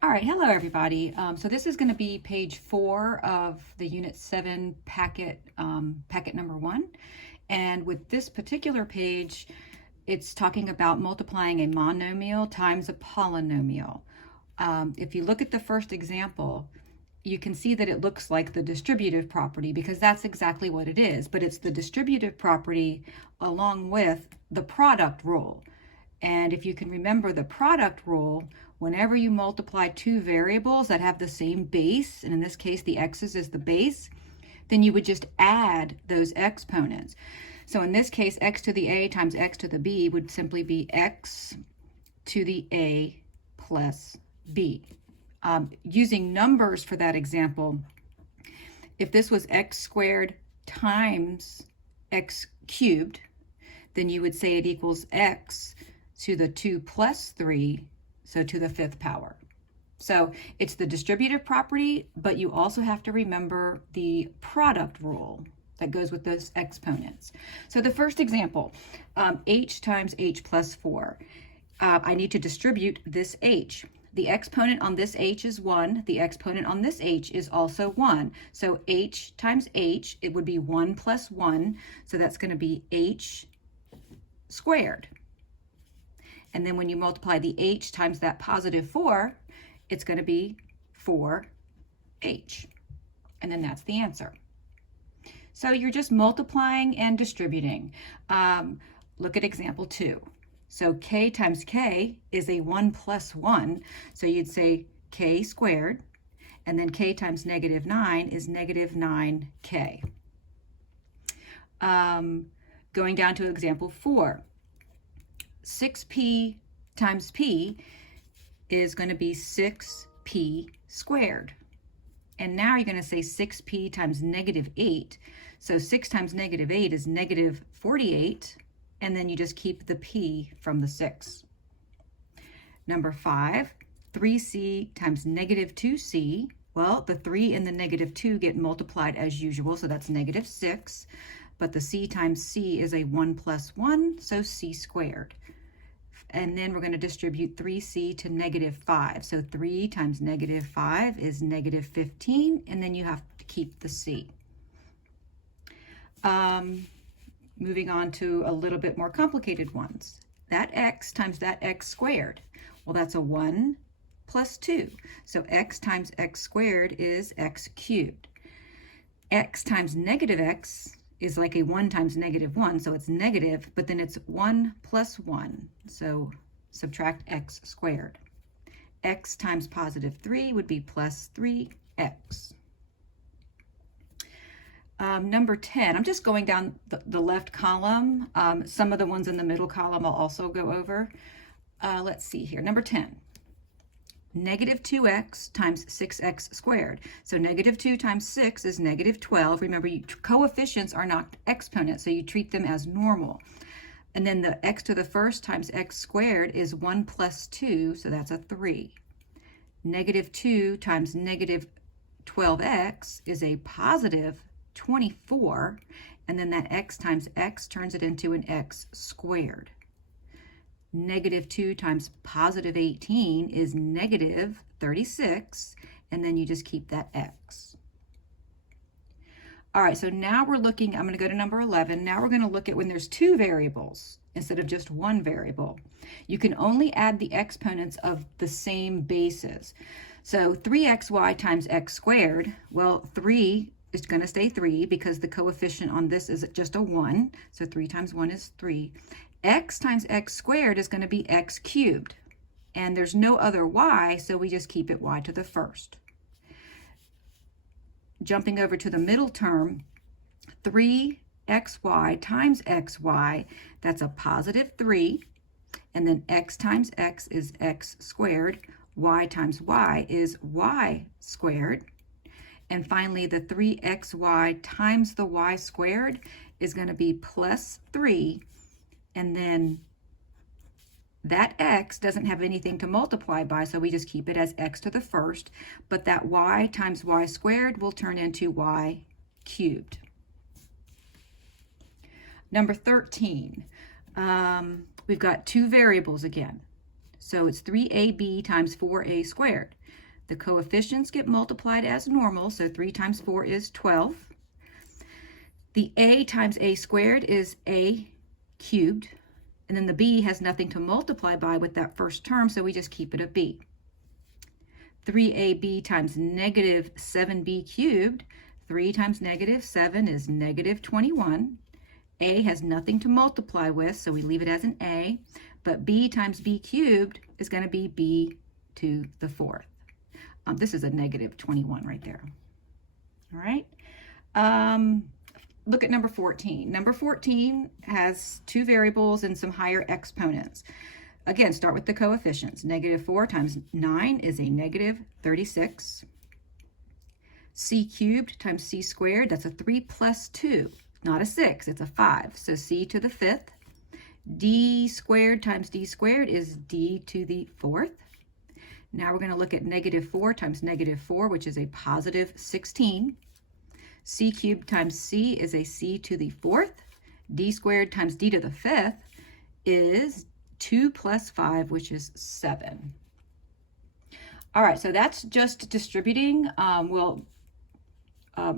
All right, hello everybody. So this is going to be page 4 of the Unit 7 packet, packet number 1. And with this particular page, it's talking about multiplying a monomial times a polynomial. If you look at the first example, you can see that it looks like the distributive property because that's exactly what it is, but it's the distributive property along with the product rule. And if you can remember the product rule, whenever you multiply two variables that have the same base, and in this case the x's is the base, then you would just add those exponents. So in this case, x to the a times x to the b would simply be x to the a plus b. Using numbers for that example, if this was x squared times x cubed, then you would say it equals x to the 2 plus 3, so to the 5th power. So it's the distributive property, but you also have to remember the product rule that goes with those exponents. So the first example, h times h plus 4. I need to distribute this h. The exponent on this h is 1. The exponent on this h is also 1. So h times h, it would be 1 plus 1. So that's going to be h squared. And then when you multiply the h times that positive 4, it's going to be 4h. And then that's the answer. So you're just multiplying and distributing. Look at example 2. So k times k is a 1 plus 1. So you'd say k squared. And then k times negative 9 is negative 9k. Going down to example 4. 6p times p is going to be 6p squared. And now you're going to say 6p times negative 8. So 6 times negative 8 is negative 48. And then you just keep the p from the 6. Number 5, 3c times negative 2c. Well, the 3 and the negative 2 get multiplied as usual, so that's negative 6. But the c times c is a 1 plus 1, so c squared. And then we're going to distribute 3c to negative 5. So 3 times negative 5 is negative 15, and then you have to keep the c. Moving on to a little bit more complicated ones. That x times that x squared. Well, that's a 1 plus 2. So x times x squared is x cubed. X times negative x is like a 1 times negative 1, so it's negative, but then it's 1 plus 1, so subtract x squared. X times positive 3 would be plus 3x. Number 10, I'm just going down the left column. Some of the ones in the middle column I'll also go over. Let's see here, number 10. Negative 2x times 6x squared. So negative 2 times 6 is negative 12. Remember, coefficients are not exponents, so you treat them as normal. And then the x to the first times x squared is 1 plus 2, so that's a 3. Negative 2 times negative 12x is a positive 24, and then that x times x turns it into an x squared. Negative 2 times positive 18 is negative 36, and then you just keep that x. All right, so now we're looking, I'm going to go to number 11. Now we're going to look at when there's two variables instead of just one variable. You can only add the exponents of the same bases. So 3xy times x squared, well, 3 is going to stay 3 because the coefficient on this is just a 1, so 3 times 1 is 3. X times x squared is going to be x cubed, and there's no other y, so we just keep it y to the first. Jumping over to the middle term, 3xy times xy, that's a positive 3, and then x times x is x squared, y times y is y squared, and finally the 3xy times the y squared is going to be plus 3, and then that x doesn't have anything to multiply by, so we just keep it as x to the first, but that y times y squared will turn into y cubed. Number 13, we've got two variables again. So it's 3ab times 4a squared. The coefficients get multiplied as normal, so 3 times 4 is 12. The a times a squared is a cubed, and then the b has nothing to multiply by with that first term, so we just keep it a b. 3ab times negative 7b cubed, 3 times negative 7 is negative 21. A has nothing to multiply with, so we leave it as an a, but b times b cubed is going to be b to the 4th. This is a negative 21 right there. All right. Look at number 14. Number 14 has two variables and some higher exponents. Again, start with the coefficients. Negative 4 times 9 is a negative 36. C cubed times c squared, that's a 3 plus 2. Not a 6, it's a 5. So c to the 5th. D squared times d squared is d to the 4th. Now we're going to look at negative 4 times negative 4, which is a positive 16. C cubed times c is a c to the 4th. D squared times d to the 5th is 2 plus 5, which is 7. All right, so that's just distributing.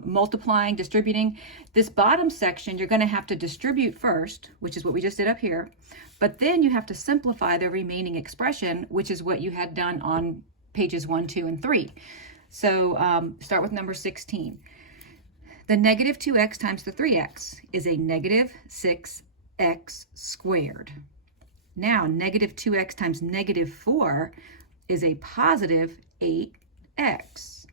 Multiplying, distributing. This bottom section, you're going to have to distribute first, which is what we just did up here. But then you have to simplify the remaining expression, which is what you had done on pages 1, 2, and 3. So start with number 16. The negative 2x times the 3x is a negative 6x squared. Now, negative 2x times negative 4 is a positive 8x.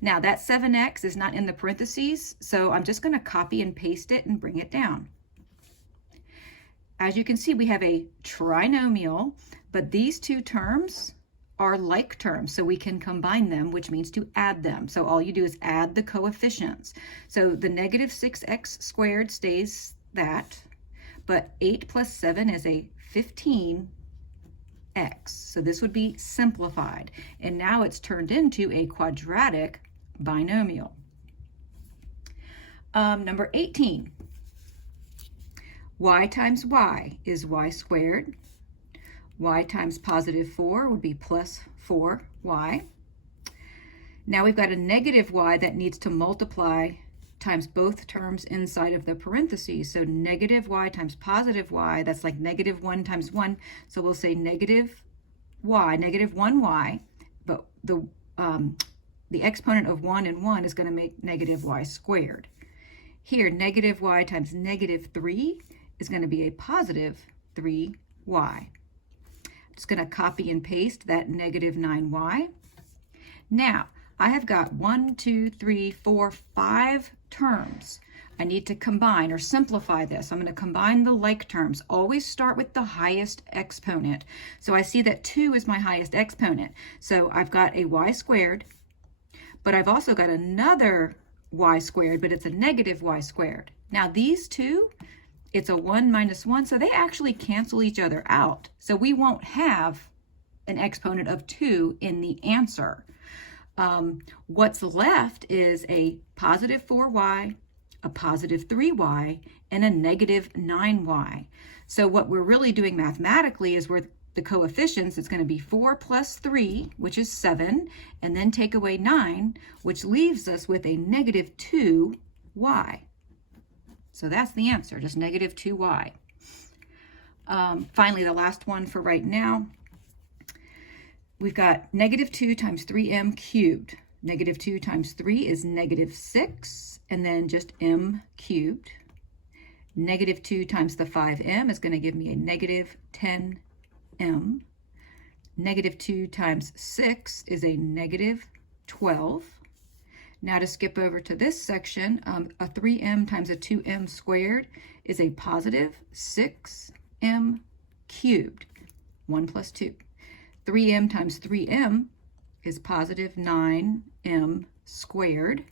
Now, that 7x is not in the parentheses, so I'm just going to copy and paste it and bring it down. As you can see, we have a trinomial, but these two terms are like terms, so we can combine them, which means to add them. So all you do is add the coefficients. So the negative 6x squared stays that, but 8 plus 7 is a 15x. So this would be simplified. And now it's turned into a quadratic binomial. Number 18. Y times y is y squared. Y times positive 4 would be plus 4y. Now we've got a negative y that needs to multiply times both terms inside of the parentheses. So negative y times positive y, that's like negative 1 times 1. So we'll say negative y, negative 1y, but the exponent of 1 and 1 is going to make negative y squared. Here, negative y times negative 3 is going to be a positive 3y. Just going to copy and paste that negative 9y. Now, I have got 1, 2, 3, 4, 5 terms. I need to combine or simplify this. I'm going to combine the like terms. Always start with the highest exponent. So I see that 2 is my highest exponent. So I've got a y squared, but I've also got another y squared, but it's a negative y squared. Now these two, it's a 1 minus 1, so they actually cancel each other out. So we won't have an exponent of 2 in the answer. What's left is a positive 4y, a positive 3y, and a negative 9y. So what we're really doing mathematically is we're the coefficients, it's going to be 4 plus 3, which is 7, and then take away 9, which leaves us with a negative 2y. So that's the answer, just negative 2y. Finally, the last one for right now, we've got negative 2 times 3m cubed. Negative 2 times 3 is negative 6, and then just m cubed. Negative 2 times the 5m is going to give me a negative 10m. Negative 2 times 6 is a negative 12. Now to skip over to this section, a 3m times a 2m squared is a positive 6m cubed, 1 plus 2. 3m times 3m is positive 9m squared,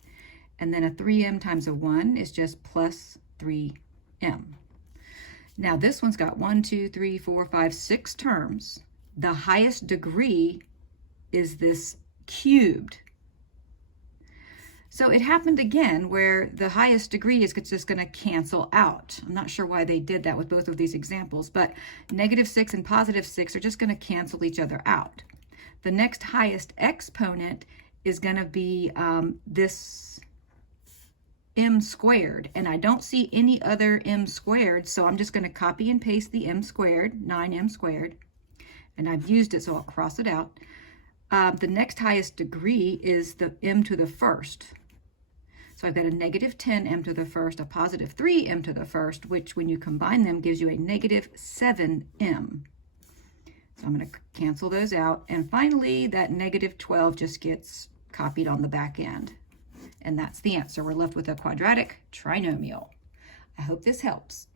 and then a 3m times a 1 is just plus 3m. Now this one's got 1, 2, 3, 4, 5, 6 terms. The highest degree is this cubed. So it happened again where the highest degree is just going to cancel out. I'm not sure why they did that with both of these examples, but -6 and +6 are just going to cancel each other out. The next highest exponent is going to be this m squared, and I don't see any other m squared, so I'm just going to copy and paste the m squared, 9m squared, and I've used it, so I'll cross it out. The next highest degree is the m to the first. So I've got a -10m to the first, a +3m to the first, which when you combine them gives you a -7m. So I'm going to cancel those out. And finally, that -12 just gets copied on the back end. And that's the answer. We're left with a quadratic trinomial. I hope this helps.